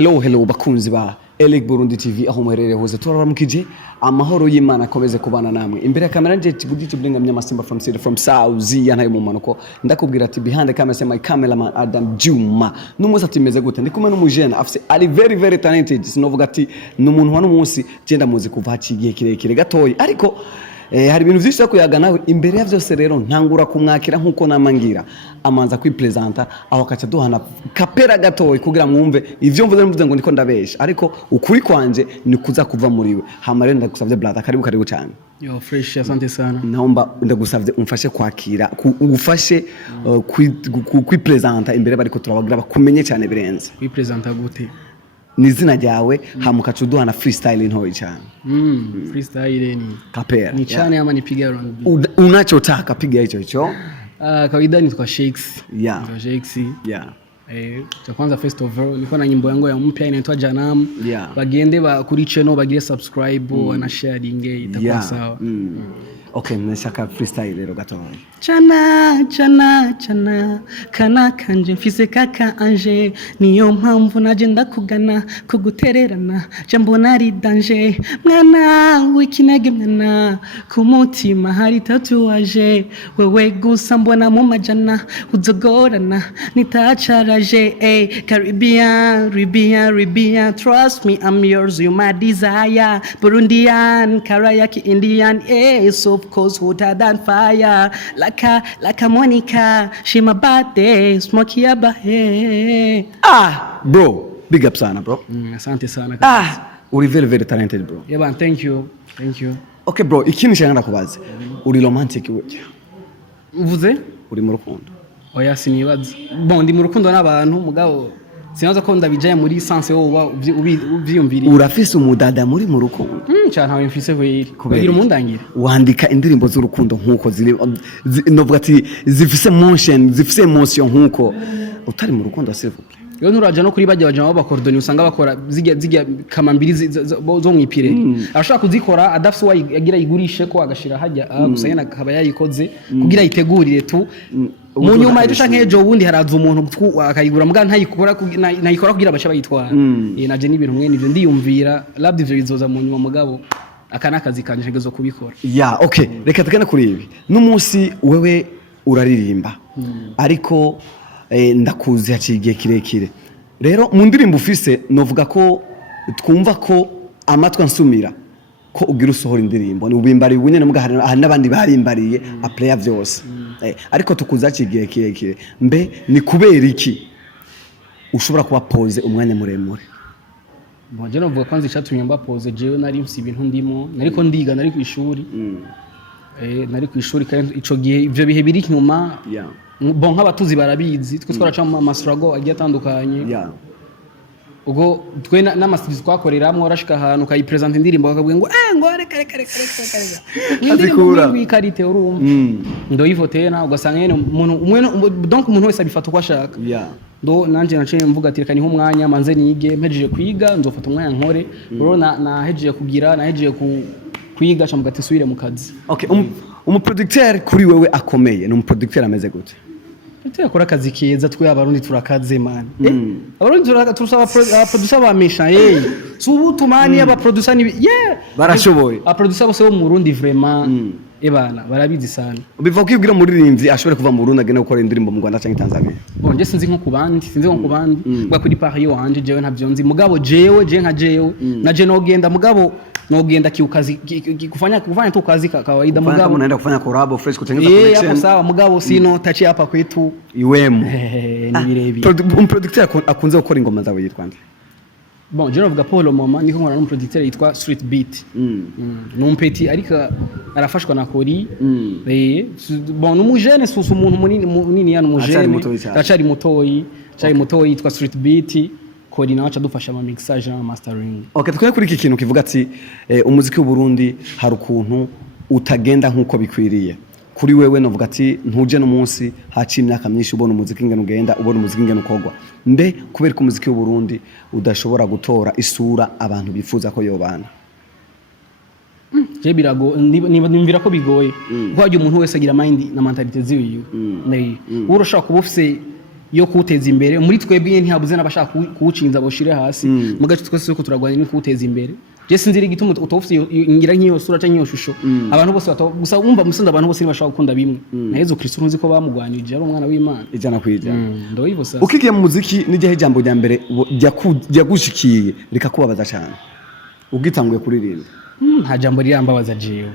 Hello bakunzi ba Elik Burundi TV aho muherereye hose turaramukije amahoro y'Imana akomeze kubana namwe imbere ya kamera nje kigudi tublinga mnyamasimba from South yana mu manuko ndakubwira ati behind the camera my cameraman Adam Juma n'umusa timeze gute ndi kumwe n'umujene afise ali very talented sinovuga ati n'umuntu wa n'umunsi genda muzi kuva hacigiye kirekire gatoyi ariko hari ibintu vyinshi kuyaga nawe imbere ya vyose rero ntangura kumwakira nkuko namangira amanza kwipresenta aho kaca duhana kapera gatoyi kugira mwumve ivyo mvuze ngo ndiko ndabesha ariko ukuri kwanje ni kuza kuva muriwe hama rero ndagusavye brother karibu cyane yo fresh asante sana naomba ndagusavye umfashe kwakira ugufashe kwipresenta imbere bariko turabagira bakumenye cyane birenze kwipresenta gute nizina ryawe hamukacu duhana freestyle ntoyi cyane freestyle ni kapera ni cyane ama nipiga R&B unachotaka piga hicho kawaida ni kwa shakes kwa shakes cha kwanza first of all niko na nyimbo yangu ya mpya inaitwa Janam bagende kuri channel bagire subscribe na sharing itakuwa sawa okay nashaka freestyle rero gatoya Chana kana kanje mfise kaka anje niyo mpamvu nagenda kugana kugutererana jambo nari danger mwana wikinege mwana kumutima hari tatuaje wewe gusa mbona mu majana uzogorana nitacharaje Caribbean trust me I'm yours you my desire Burundian Karayaki Indian so of course hotter than fire like a Monica she my birthday smoky abahe bro big up sana bro asante sana uri very talented bro yeah man thank you okay bro ikindi cyangwa kubaza uri romantic wewe uvuze uri mu rukundo oya sinibaza bon ndi mu rukundo n'abantu mugabo sinaza ko ndabijaye muri sense wowe uvyumviriye urafise umudada muri mu rukundo cyane hawe mfise kweri kugira umundangira wandika indirimbo z'urukundo nkuko ziri novuga ati zifise motion zifise emotion nkuko utari mu rukundo s'il-vous-plaît yo nturaje no kuri bajya baje abo bakordoni usanga bakora zijya kamambiri zo mwipire arashaka kuzikora adafise wa yagira igurishe ko agashira hajya gusanya akaba yayikoze kugira yitegurire tu mu nyuma y'icyo nkejo ubundi haraza umuntu akayigura muga ntayikora kugira abasha bayitwara naje n'ibintu mwe nivyo ndiyumvira labdi ivyo bizoza mu nyuma mugabo akanakazi kanje ngezo kubikora okay reka tukane kuri ibi n'umunsi wewe uraririmba ariko ndakuzi hacigiye kirekire rero mu ndirimbo ufise novuga ko twumva ko amatwa nsumira ko ugira usohora indirimbo ni ubimbari bunyene muga hari nabandi barimbariye a player vyose ariko tukuza hacigiye kirekire mbe ni kubera iki ushobora kuba pose umwanya muremure Bonje novuga kwanza icatumye mba pose jewe nari mfise ibintu ndimo nariko ndiga nari ku ishuri nari ku ishuri kandi ico gihe ivyo bihe biri nyuma bon nk'abatuzi barabizi twe twaraca mu masrago agiye atandukanye ubwo twe n'amasibizi twakoreramwe warashika ahantu kayipresenta indirimbo bakabwiye ngo ngo reka azikura wikarite urumva ndo yivoteye na ugasanga nyene donc umuntu wese abifata uko ashaka ndo nanje naciye mvuga ati reka ni nk'umwanya manze nige mpejeje kwiga nzofata umwanya nkore rero nahejeje kugira nahejeje kwiga cyangwa ati subire mu kazi okay umuproducteur kuri wewe akomeye ni umuproducteur ameze gute akora akazi keza twe abarundi turakaze man abarundi turasaba producer bamesha subutumani aba producer ni barashoboye a producer bose bo mu Burundi vraiment ebana barabizi sana biva kwibwira muri ashobore kuva mu Burundi agenda gukora indirimbo mu Rwanda cyangwa Tanzania bon je sinzi nko kubandi bwa kuri Paris wanje jewe ntavyo nzi mugabo jewe nka jewe naje nogenda mugabo nogenda kiukazi kufanya tu kazi kawaida mugabo unaenda kufanya collab fresh kutengeneza connection hapo sawa mugabo sino tachi hapa kwetu iwemo ni birebi producteur akunze gukora ingoma zawe yitwa nde bon je novuga Paul Mama niko nkora n'umuproducteur yitwa Street Beat numpeti ariko arafashwa na Kori bon n'umujene susu umuntu munini yana umujene acari mutoyi yitwa Street Beat Kori nawe adufasha ama mixage na mastering okay tukwiye kuri iki kintu kivuga ati umuziki w'u Burundi hari ukuntu utagenda nkuko bikwiriye kuri wewe novuga ati ntuje no munsi haci imyaka myinshi ubona umuziki ngene ugenda ubona umuziki ngene ukogwa mbe kubera ko umuziki w'u Burundi udashobora gutora isura abantu bifuza ko yobana je birago nimvira ko bigoye ko hajye umuntu wese agira mind na mentality ziwiwe urashaka kuba ufise yo kuwuteza imbere muri twebwe ntihabuze n'abashaka kuwucinza boshire hasi mugace twese ko turagwanya ni kuwuteza imbere je sinzira igituma utofite ngira nk'iyo sura canke iyo shusho abantu bose gusa wumva musunda abantu bose ntibashaka gukunda bimwe na Yezu Kristo nzi ko bamugwanije ari umwana w'Imana ijana kwijana ndoyibo sasa ukigiye mu muziki nijye ijambo rya mbere ryagushikiye rikakubabaza cyane ugitanguye kuririmba nta jambo rirambabaza jewe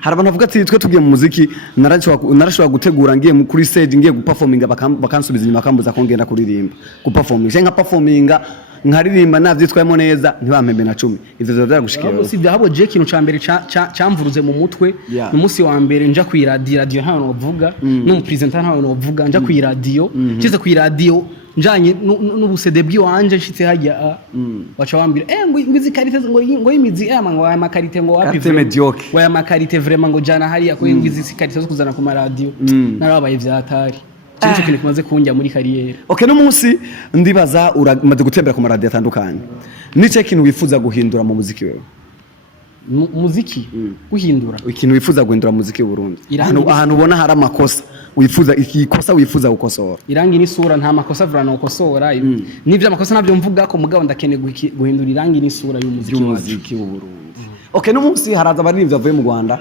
hari abantu bavuga ati twe tugiye mu muziki narashobora gutegura ngiye kuri stage ngiye guperforminga bakansubiza inyuma bakambuza ko ngenda kuririmba guperforminga nka performinga nkaririmba navyitwayemo neza ntibampembe na 10 ivyo byaragushikiye si byahabo je kintu ca mbere camvuruze mu mutwe mu munsi wa mbere nja ku radio ntawe novuga no mu presenter ntawe novuga nja ku radio kize ku radio njanye n'ubusede bw'iwanje nshitse hajya baca bambira ngo izi karite ngo imizi ngo aya makarite ngo wapi ngo aya makarite vraiment ngo jana hariya ko izi karite zo kuzana ku radio narabaye vyatari cyo kintu kimaze kunjya muri kariyeri okay no munsi ndibaza uramaze gutembera ku radio atandukanye nice kintu wifuza guhindura mu muziki wewe muziki guhindura ikintu wifuza guhindura muziki w'u Burundi ahantu ubona hari amakosa wifuza ikikosa wifuza gukosora irangi n'isura nta makosa vrana gukosora nivyo amakosa navyo mvuga ko mugabo ndakene guhindura irangi n'isura y'umuziki w'u Burundi okay no munsi haraza abaririmbyi bavuye mu Rwanda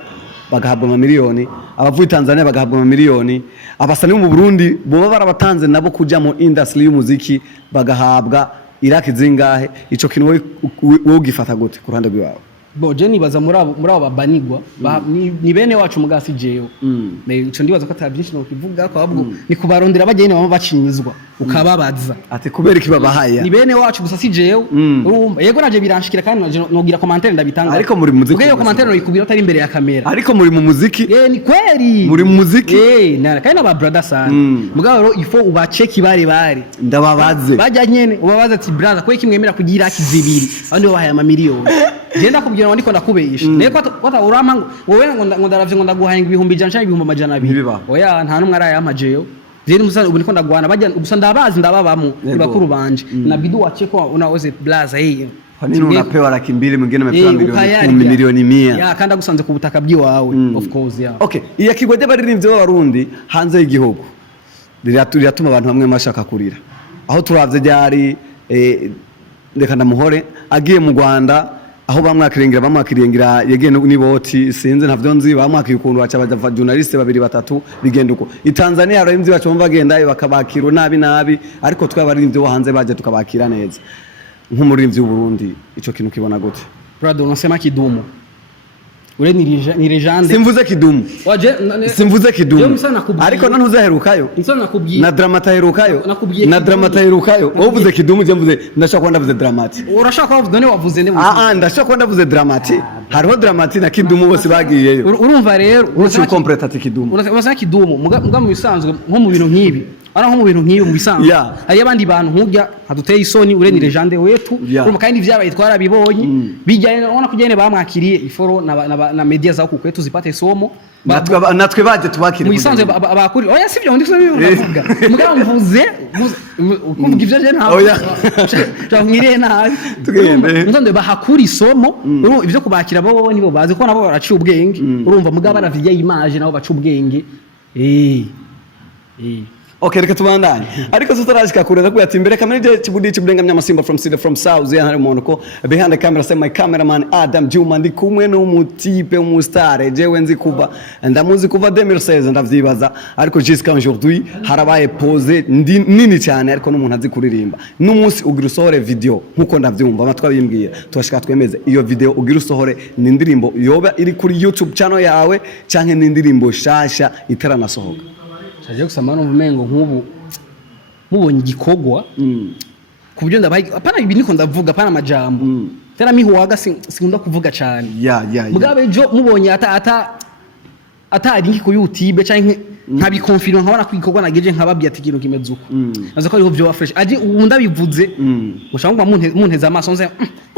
bagahabwa amamiliyoni abavuye Tanzania bagahabwa amamiliyoni abasani bo mu Burundi boba barabatanze nabo kuja mu industry y'umuziki bagahabwa iraki zingahe ico kintu wowe ugifata gute ku ruhande rwawe bo je nibaza muri abo babanigwa ni bene wacu mugasi jeyo ico ndibaza ko atabyinshi no kivuga ko ahubwo ni kubarondera bagene baba bacinyizwa ukababaza ati kubera ikibabahaya ni bene wacu gusa si jeyo urumva yego naje biranshikira kandi nogira commentaire ndabitanga ariko muri muziki ubwo commentaire no ikubira atari imbere ya kamera ariko muri mu muziki ni kweli muri mu muziki kandi n'aba brother sana mugabo rero ifo ubacheki bare ndababaze bajya nyene ubabaza ati brother ko ikimwemera kugira kizibiri abandi bahaye amamiliyoni genda kubwira ndiko ndakubeyisha neko kwata urama wowe ngo ndaravye ngo ndaguhaye ibihumbi ijana cyangwa ibihumbi amajana 2 oya nta numwe arayamajeyo ziri musana ubu niko ndagwana bajya gusa ndabazi ndababamo bakuru banje na bidu wache ko unaweze blaza hiyo kwa nini unapewa laki mbili mwingine amepewa milioni 100 ya kandi gusanze ku butaka bwiwawe of course ya okay iya kigwede baririmbye b'abarundi hanze y'igihugu riratuma abantu bamwe mashaka kurira aho turavye ryari ndeka ndamuhore agiye mu Rwanda aho bamwakirengera yegeye n'iboti sinze ntavyo nzi bamwakiye ukuntu baca baja journaliste 2-3 bigenda uko itanzania abarimvyi bacu bagenda bakabakira nabi ariko twabarimvyi bo hanze baje tukabakira neza nk'umurimvyi w'u Burundi ico kintu kibona gute brother unasema kidumu ule ni legende simvuze kidumu simvuze kidumu ariko ntuzaherukayo na dramata herukayo na dramata herukayo uvuze kidumu je mvuze ndashaka kwanda vuze dramati urashaka kuvuga none wavuze ne ndashaka kwanda vuze dramati hariho dramati na kidumu bose bagiyeyo urumva rero urashaka complete ati kidumu urashaka kidumu muga mu bisanzwe nko mu bintu nk'ibi ara nko mu bintu nk'ibi mu bisanzwe hari abandi bantu nk'ujya haduteye isoni ure ni legende wetu urumva kandi vyabaye twarabibonye bijyanye ubona kujyane bamwakiriye iforo na media za ku kwetu zipate somo natwe baje tubakire mu bisanzwe abakuri oya sivyo ndiko bivuga muga mvuze ukuvuga ivyo je ntaho cyangire nabi tugende nzonde bahakuri isomo urumva ivyo kubakira bo nibo bazi ko nabo baraciye ubwenge urumva muga baravye image nabo baca ubwenge okay reka tubandanye ariko tutarashika kureza ko yatimbere kamera kibudi kiburenga myamasimba from south ya hari umuntu ko behind the camera say my cameraman Adam Juma ndi kumwe n'umutipe umustar jewe nzi kuva ndamuzi kuva 2016 ndavyibaza ariko jusqu'à aujourd'hui harabaye pose nini cyane ariko n'umuntu azi kuririmba n'umunsi ugira usohore video nkuko ndavyumva amatwa bimbwira twashika twemeze iyo video ugira usohore ni indirimbo yoba iri kuri YouTube channel yawe canke ni indirimbo shasha itaranasohoka Chaje kusama no vumengo nkubu mubonye igikogwa kubyo ndabaye apana ibi niko ndavuga apana majambo tera mihuwaga sikunda kuvuga cyane mugabe jo mubonye atari nki ku YouTube canke nkabikonfirma nkabona kwikogwa nageje nkababye ati kintu kimeze uko nazo ko ariho byo fresh aje ubunda bivuze mushanga munteza amaso nze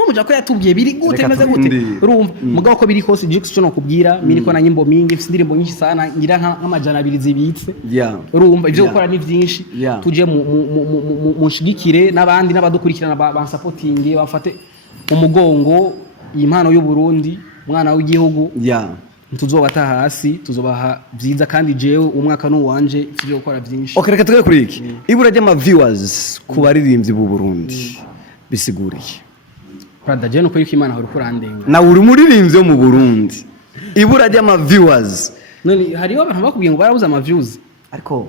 muja ko yatubwiye biri gute meze gute urumva mugabo ko biri kose Jix cyo no kubwira mini ko na nyimbo mingi mfite indirimbo nyinshi sana ngira nk'amajana 2 zibitse urumva ivyo gukora ni byinshi tuje mu shigikire nabandi nabadukurikirana ba supporting bafate umugongo impano y'u Burundi mwana w'igihugu ntuzobata hasi tuzobaha vyiza kandi jewe umwaka n'uwanje tuje gukora vyinshi. Okay, reka tuge kuri iki ibura ry'ama viewers ku baririmbyi b'u Burundi bisiguriye Prada je no kuri Imana hari kurandenga na uri muririmbyi wo mu Burundi ibura ry'ama viewers none hariho abantu bakubwiye ngo barabuza ama views ariko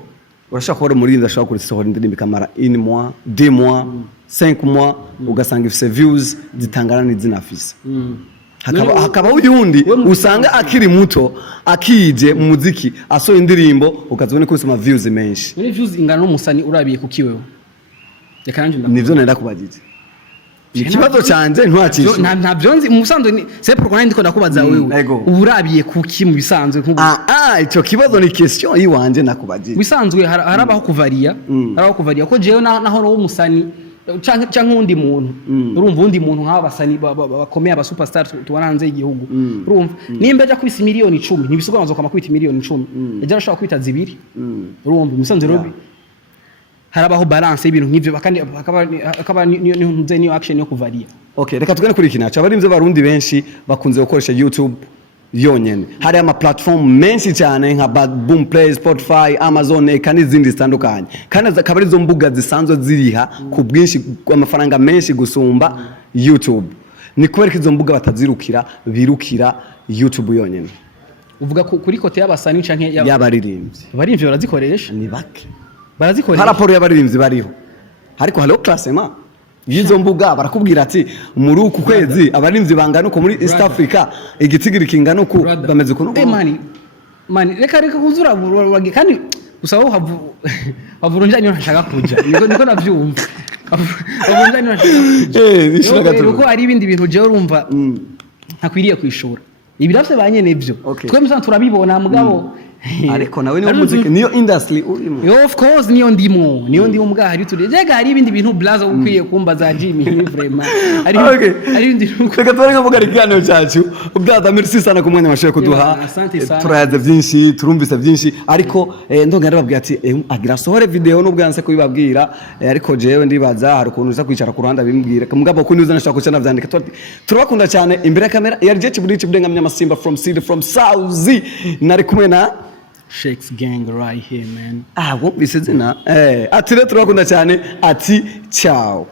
urashaka kubona umuririmbyi ashaka kurisohora indirimbo ikamara 1 mois 2 mois 5 mois ugasanga ifise views zitangana n'izinafise hakaba uyundi usanga akiri muto akije mu muziki asohoye indirimbo ukazibona ko usoma views menshi muri views ingana n'umusani urabiye kukiwewe reka nanje nivyo nenda kubagije ikibazo canje ntwakisho nta byonzi umusanzwe c'est pourquoi ndiko ndakubaza wewe uburabiye kuki mu bisanzwe ico kibazo ni question yiwanje nakubagije bisanzwe harabaho kuvaria ko jewe naho ro umusani canke undi muntu urumva undi muntu nk'aba basani bakomeye aba superstar tubana hanze y'igihugu urumva nimba aja kubisa miliyoni 10 ntibisubiranzo kama kwita miliyoni 10 ejo arashaka kwita zibiri urumva umusanzwe robi harabaho balance y'ibintu nk'ivyo kandi akaba niyo action yo kuvaria. Okay, reka tugane kuri kinacho abarimvye barundi benshi bakunze gukoresha YouTube yonyene hari ama platform menshi cyane nka Boom Play, Spotify, Amazon kandi izindi zitandukanye kandi akaba arizo mbuga zisanzwe ziriha ku bwinshi amafaranga menshi gusumba YouTube. Ni kubera izo mbuga batazirukira birukira YouTube yonyene. Uvuga kuri kote y'abasani canke y'abaririmbyi abaririmbyi barazikoresha ni bake barazikoresha haraporo y'abaririmbyi bariho ariko halo classement yizo mbuga barakubwira ati muri uku kwezi abarimvyi bangana uko muri East Africa igitigiri kingana uko bameze kuno mani reka kuzura kandi usaba havurunjanye ntashaka kuja niko navyumva havurunjanye ntashaka kuja uko ari ibindi bintu je urumva ntakwiriye kwishura ibi ravye banyene byo twemwe sana turabibona mugabo ariko nawe niyo muziki niyo industry urimo yo of course niyo ndimo mbwa hari turi jega hari ibindi bintu blaza ukwiye kumbaza Jimmy vraiment ari ibindi reka twareka vuga rikano cyacu ubwaza merci sana kumwanya mashoye kuduha turayaze byinshi turumvise byinshi ariko ndonga ndababwira ati agira sohore video n'ubwanse kubibabwira ariko jewe ndibaza hari ukuntu uza kwicara ku ruhande bimbwira mugabo ko nizo nashaka kucana vyandika turabakunda cyane imbere ya kamera yari je Burundi Burenga Mnyamasimba from South nari kumwe na Shakes gang right here man. Wumvise zina ati rero turakunda cyane ati ciao.